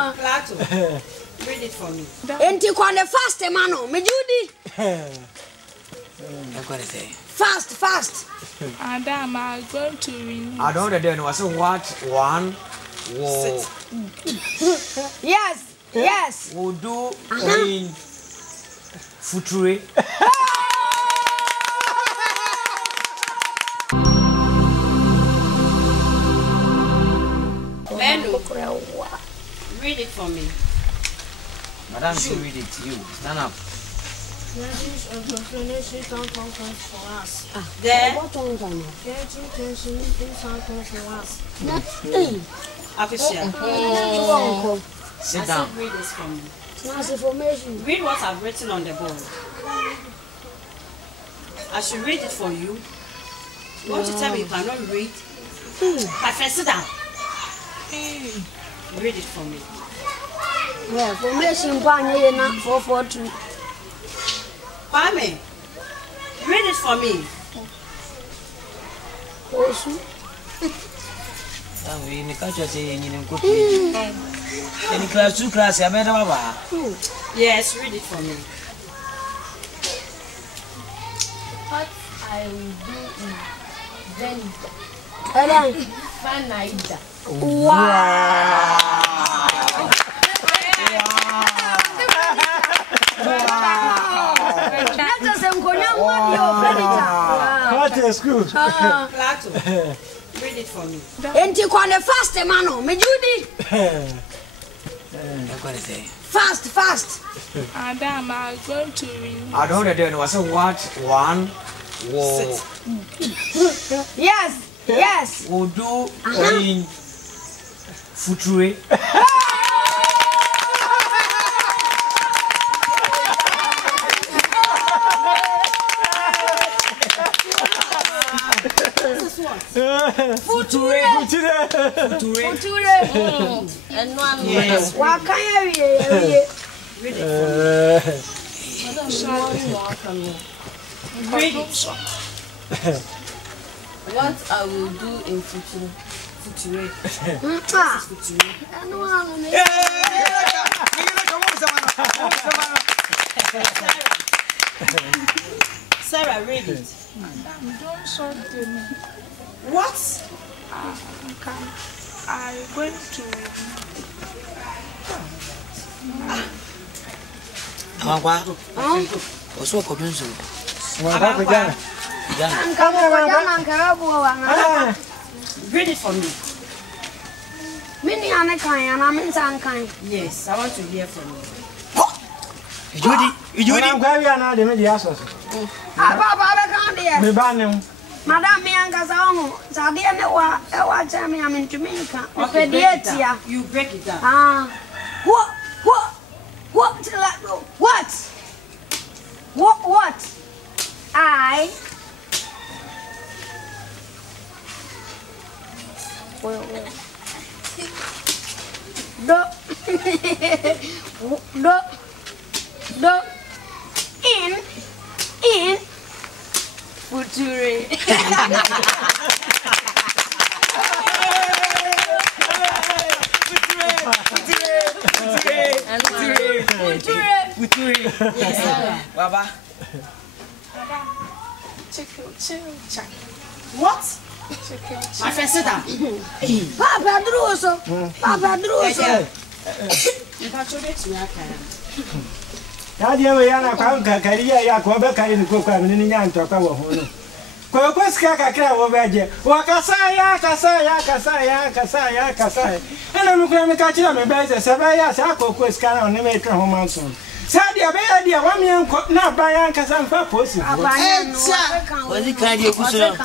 Pilato, read it for me. Enti kwa the fast mano, me Judy. Fast. Adam, I'm going to read. I don't know. I said what one will. Yes. Will do in future. Read it for me. Madam, she read it to you. Stand up. There. Sit down. Read this for me. Read what I've written on the board. I should read it for you. You want to tell me you cannot read? My friend, sit down. Read it for me. Yeah, formation one not 442. Kwame, read it for me. Fosu. We in the culture say in cooking. In class 2 class, I made a Yes, read it for me. What I will do in Vanaida. Wow. What is good? Pilato, read it for me. Enti kwa the fast mano, me Judy. Fast. Adam, I'm going to read. I don't know. I said what one will. Yes. Will do in future. Future. And one Yes. What can you Read it for me. Read it. what I will do in future. Future. Sarah, read it. Don't shout them. What? I'm going to read. Amankwa. Oso ko dunso. Amankwa, read it for me. Yes, I want to hear from you. Judy. I'm going to the media. Madam, me and Gazano, Sadiana, what time I'm in Jamaica. Okay, you break it down. What? I. In future. Yes, Sarah. Baba. What? My friend, sit down. Papa Druso. Sadia be dia wa mi enko na ban kasa mfa posi. Wadi kan die kusura.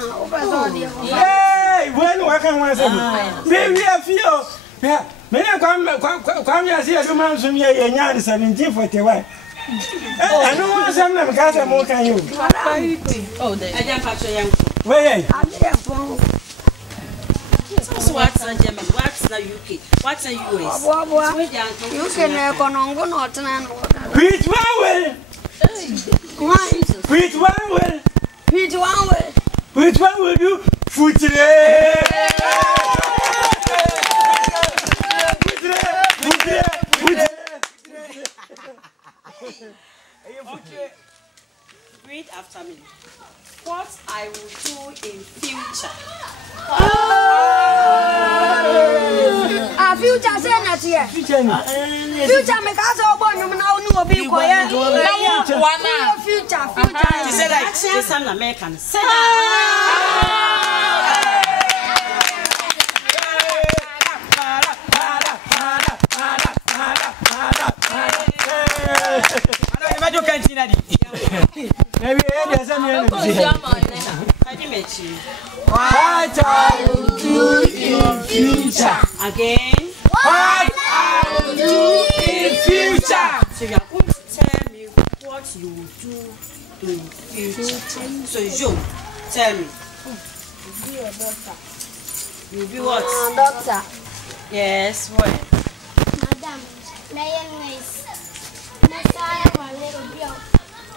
Hey, when wa kan wa se. Be wi afio. Yeah, me na kwa mi asi do man sum ye nya 1741. I don't want some na kasa mo kan you. Oh, there. I don't catch young. Wait. What's in Germany? What's in the UK? What's in US? You can economic not. Which one will? Which one will do? Futre. family. What I will do in future. Future say na tie. Future me ka say obo nyum na onu obi koye. Future. You say like some American. Say What I will do in future. Again. What I will do in future. So you are going to tell me what you will do in future. So you tell me. You'll be a doctor. You'll be what? Doctor. Yes, what? Madam, mayonnaise. Messiah, my little girl.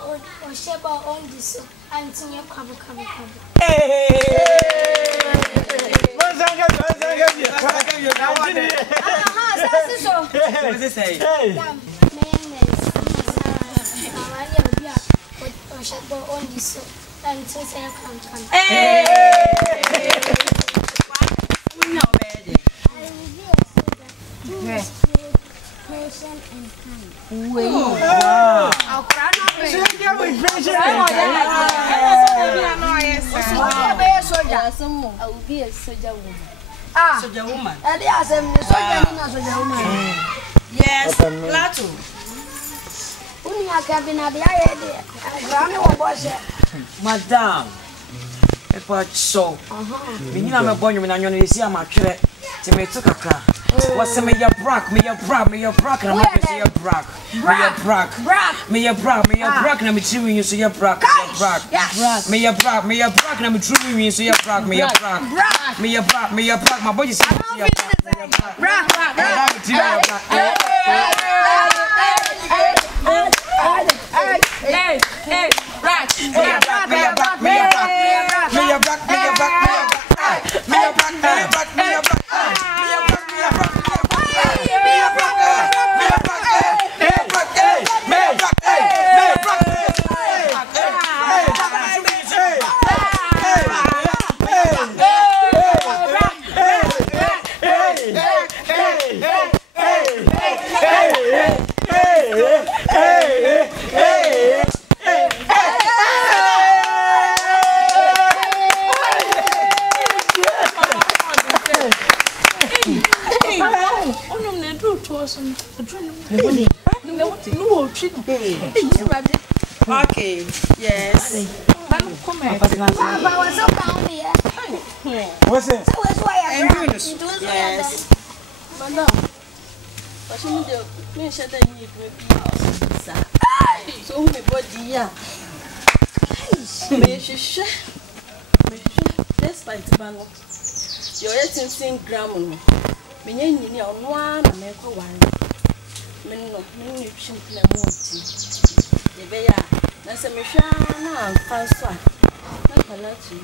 Or Sheba on this. And to your cover. What's it say? Mayonnaise. My little girl. Or Sheba on this. And to say come. Hey! No, baby. I will be a soldier. Patient and kind. Wow. I'll cry no pain. With patient I will be a soldier woman. Soldier woman. Elias soldier woman. Yes, Pilato. Unia cabina de ayede. Grami wo boshe. Madam. Epa so. Menina me bonyo me na nyono esi amatwere. Ti me to kakra. What's me your brack, na my say your brack. Me your brack na me chewing you so your brack. Me your brack na me chewing you so your brack. Me your brack, my body say your brack. Okay, yes. What's it? Yes. Madam, what's me do? Me shut that you so me body ya. Me shisha. Despite bano. You're 18 gram. Me nyini on one and make one. Me no, me simple monty. The bear, that's a machine, François. Not a lot to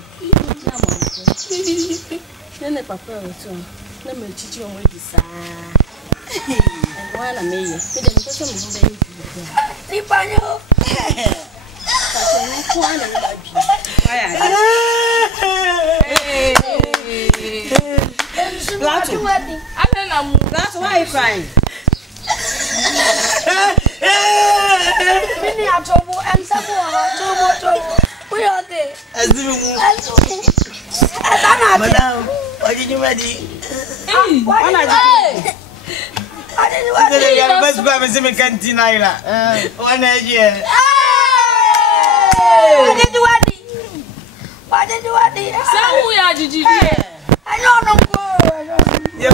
then the papa return. Let me teach you on this. And one a me, didn't go some baby. Nipano. That's why you crying. Mini atobo and sabo. We are there. Madam, why did you ready? What did you Best go and see me canteen Leila. One year. What did you want? So we are did you? I know no. You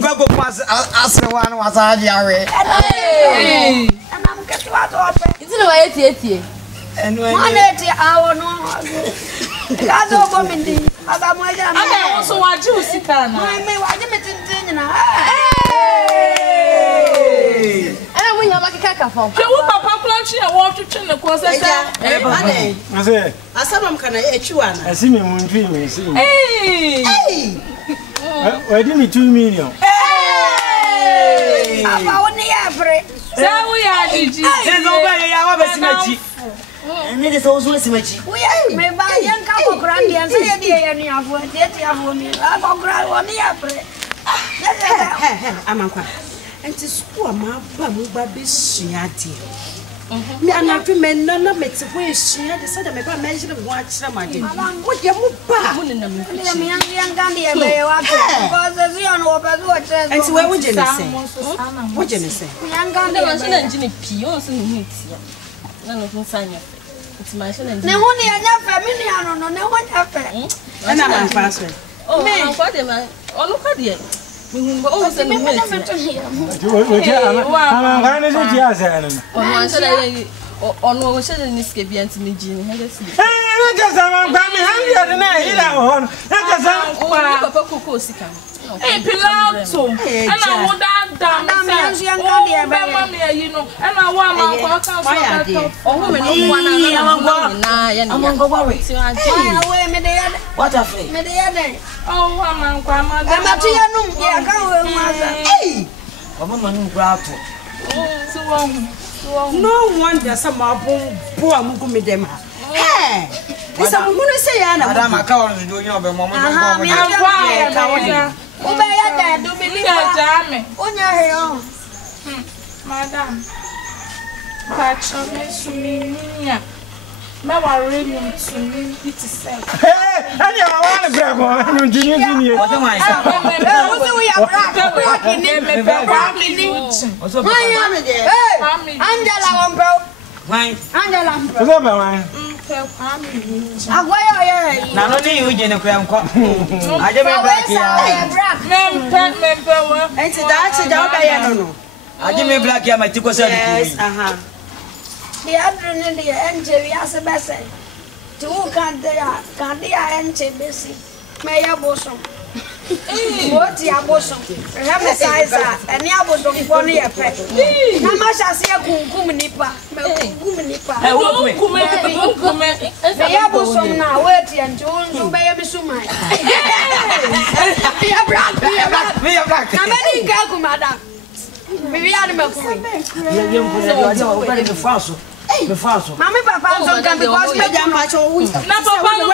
go pass as one was Agya. And I'm getting out of it. It's no way to And when I no. That's all woman. I Also, what you sit down. And we have a caca from. You papa planchi and water chin the course. I say, I saw them can I one. I see me moon dream. Hey! Why didn't me 2 million? I found the average. So we are did you? there's nobody I want to see. And it is also a symmetry. We are me by young couple grand and say any of what me. I go cry 1 year. Amankwa. And to school my baby shiati. Me and I men none of it way she had decided to mention of what somebody. What you move back? Young Gandhi and so where would you say? What you say? Young Gandhi was an engineer peons in it. None of them sign up. It's my son and no one family, no one happened. And I'm passing. Oh, man, what am I? Oh, look at it. We were always in the minute. I'm going to do yes. On what said in this cabin to me, Jean. Hey, just I'm coming hungry and I Papa Coco Sican. Hey, Pilato. And I want that damn young Gandhi, you know, and I want my woman, What a friend. oh, Amankwa, Hey! Woman, Pilato. No wonder some poor Mugumi them. Hey! This I'm going to say, Anna. Madame, I can't do your moment. Do believe on your hair. Madam, catch on me, now really to me, it is said. Hey, and you want to grab one. You didn't. What am I? The other the engine as a best. Two can't enter busy. May I bosom? What your bosom? Have a size and your bosom for near pet. How much I see a kumanipa? May I bosom now? Wait and Jones obey me so much. Be a black. How many go, madam? Maybe I'm a Fosu. The Fosu. Mammy, Papa, don't come because we are much all week. Now, Papa,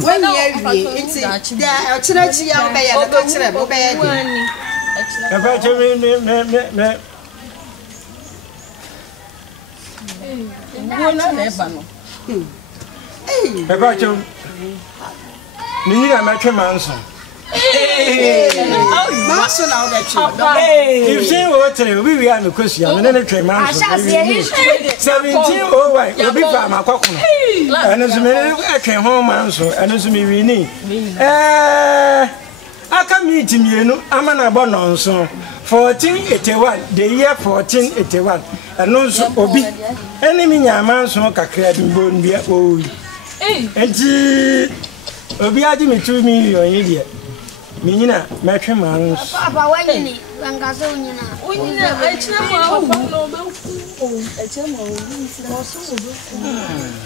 when you're it's there, church, you'll be a culture, obey. About you, Nina, my manson. Master now that you see what we are the question, and then a train man. 17 white, you'll be by my cocoa. And as a minute, I came home, and as me, we need. I can meet him, you know, I'm an abandon so 1481, the year 1481, and also Obi. Enemy, a man so cacred and bone be old. And Obi had me 2 million idiot. Mina, Matthew Mans. Papa, when you and Gazonina,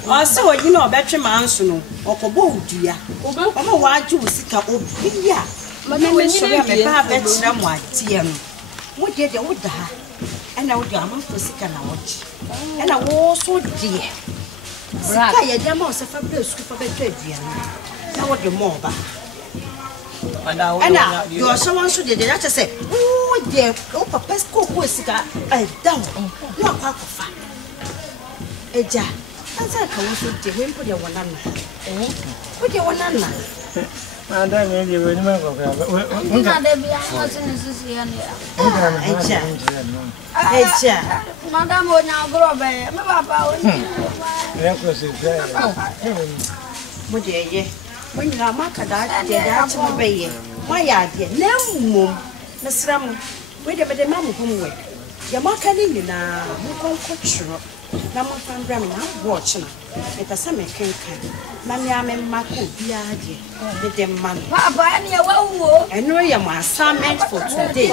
also, you know, better mansion or Kobo, dear. Oh, why do you seek a Obia? Mamma, so I may have someone, dear. What did you with her? And I would go to seek an watch. And I was so dear. I am also a fabulous scoop of a trade. Now, what the more about? And now you are someone should did that say, oh, dear, oh, Papa's cook was down. No, Papa. Eja, as I come to him for your 100. Put your 100. Madame, you remember, Madame would now grow by Papa. What dear, when you are marked that, dear, obey. Why are dear? No, Miss Ram, wait a minute, Mamma, homework. Your marketing now, who call coach. Now, my friend, I'm watching. It is a making kind. Mammy, I'm in my cool, the damn man. Papa, and I know you are assignment for today.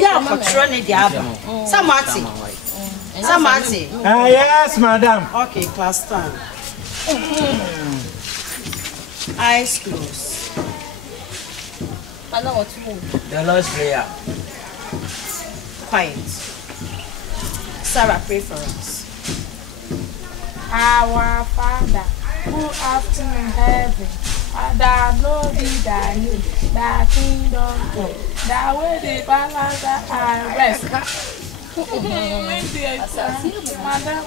Yeah, for Tronny the album. Some Marty. Ah, yes, madam. Okay, class time. Eyes closed. I know what to move. The Lord's Prayer. Quiet. Sarah, pray for us. Our Father, who art in heaven, that no be thy name, thy kingdom come, thy way the balance and rest. Madam,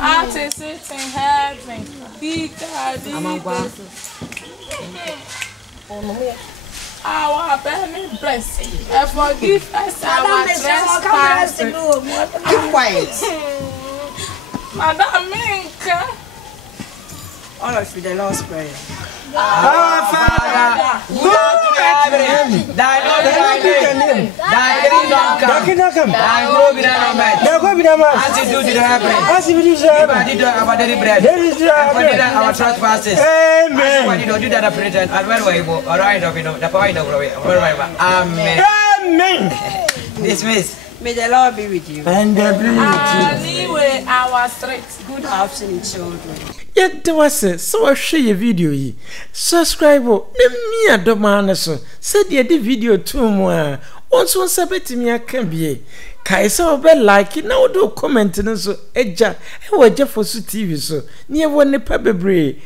art is it in heaven, be God, our burning blessing, and forgive us our trespasses. Keep quiet. Madam Minka. All of you, the Lord's Prayer. Our Father, who art in heaven, thy name, thy kingdom come, thy will be done on earth as it do in heaven. As it do our daily bread, and forgive our trespasses. Amen. As we do that, and when we go, all right, the power of glory. Amen. Amen. Dismiss. May the Lord be with you. And Anyway, our straight. Good afternoon, children. Yet there was so share your video. Subscribe. Let me a demand so. Said the video too more. Also, sabet me a can be. Kaisa obe like it now do comment so. Agya, I was just Fosu TV so. Near one the pebble.